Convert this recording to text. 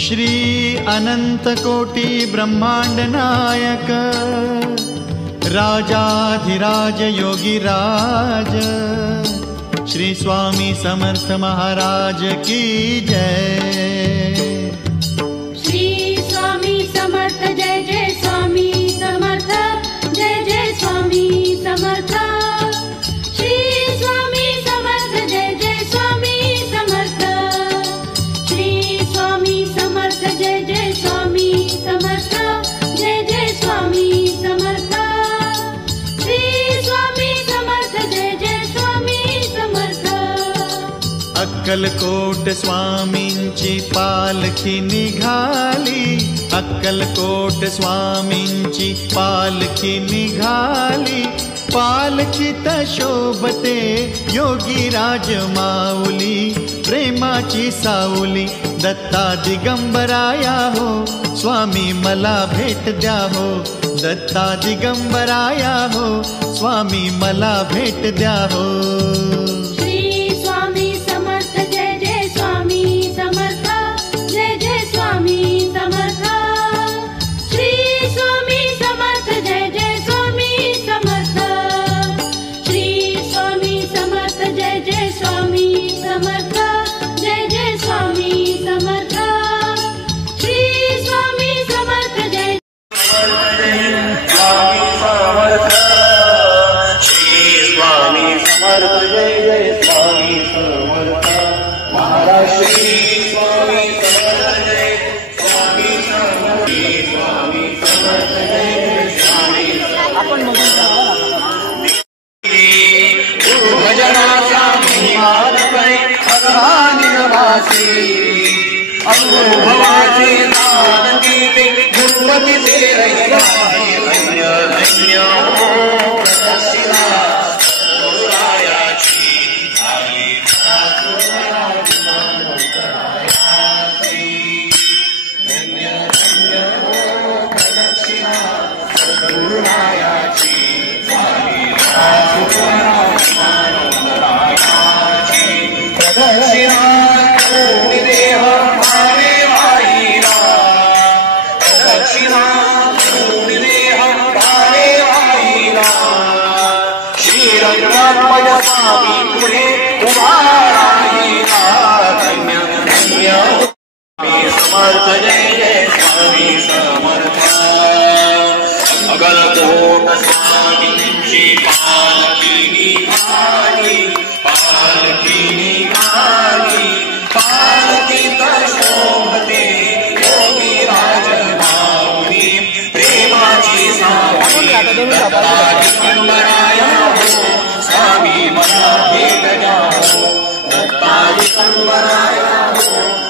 श्री अनंत कोटि ब्रह्मांड नायक राजाधिराज योगी राज श्री स्वामी समर्थ महाराज की जय। श्री स्वामी समर्थ जय जय स्वामी समर्थ जय जय स्वामी समर्थ। श्री स्वामी समर्थ जय जय स्वामी समर्थ। श्री स्वामी समर्थ जय जय स्वामी समर्थ जय जय स्वामी समर्थ। श्री स्वामी समर्थ जय जय स्वामी समर्थ। अक्कलकोट स्वामींची पालखी निघाली, अक्कलकोट स्वामींची पालखी निघाली, पालखीत शोभते योगी राज माऊली, प्रेमाची सावली दत्ता दिगंबराया हो, स्वामी मला भेट द्या हो, दत्ता दिगंबराया हो, स्वामी मला भेट द्या हो। समर्थ जय जय स्वामी समर्थ। अक्कलकोट स्वामींची पालखी निघाली, पालखी निघाली, पालखीत शोभते योगी राज माऊली, प्रेमाची सावली दत्ता दिगंबराया हो, स्वामी मला भेट द्या हो, दत्ता दिगंबराया हो,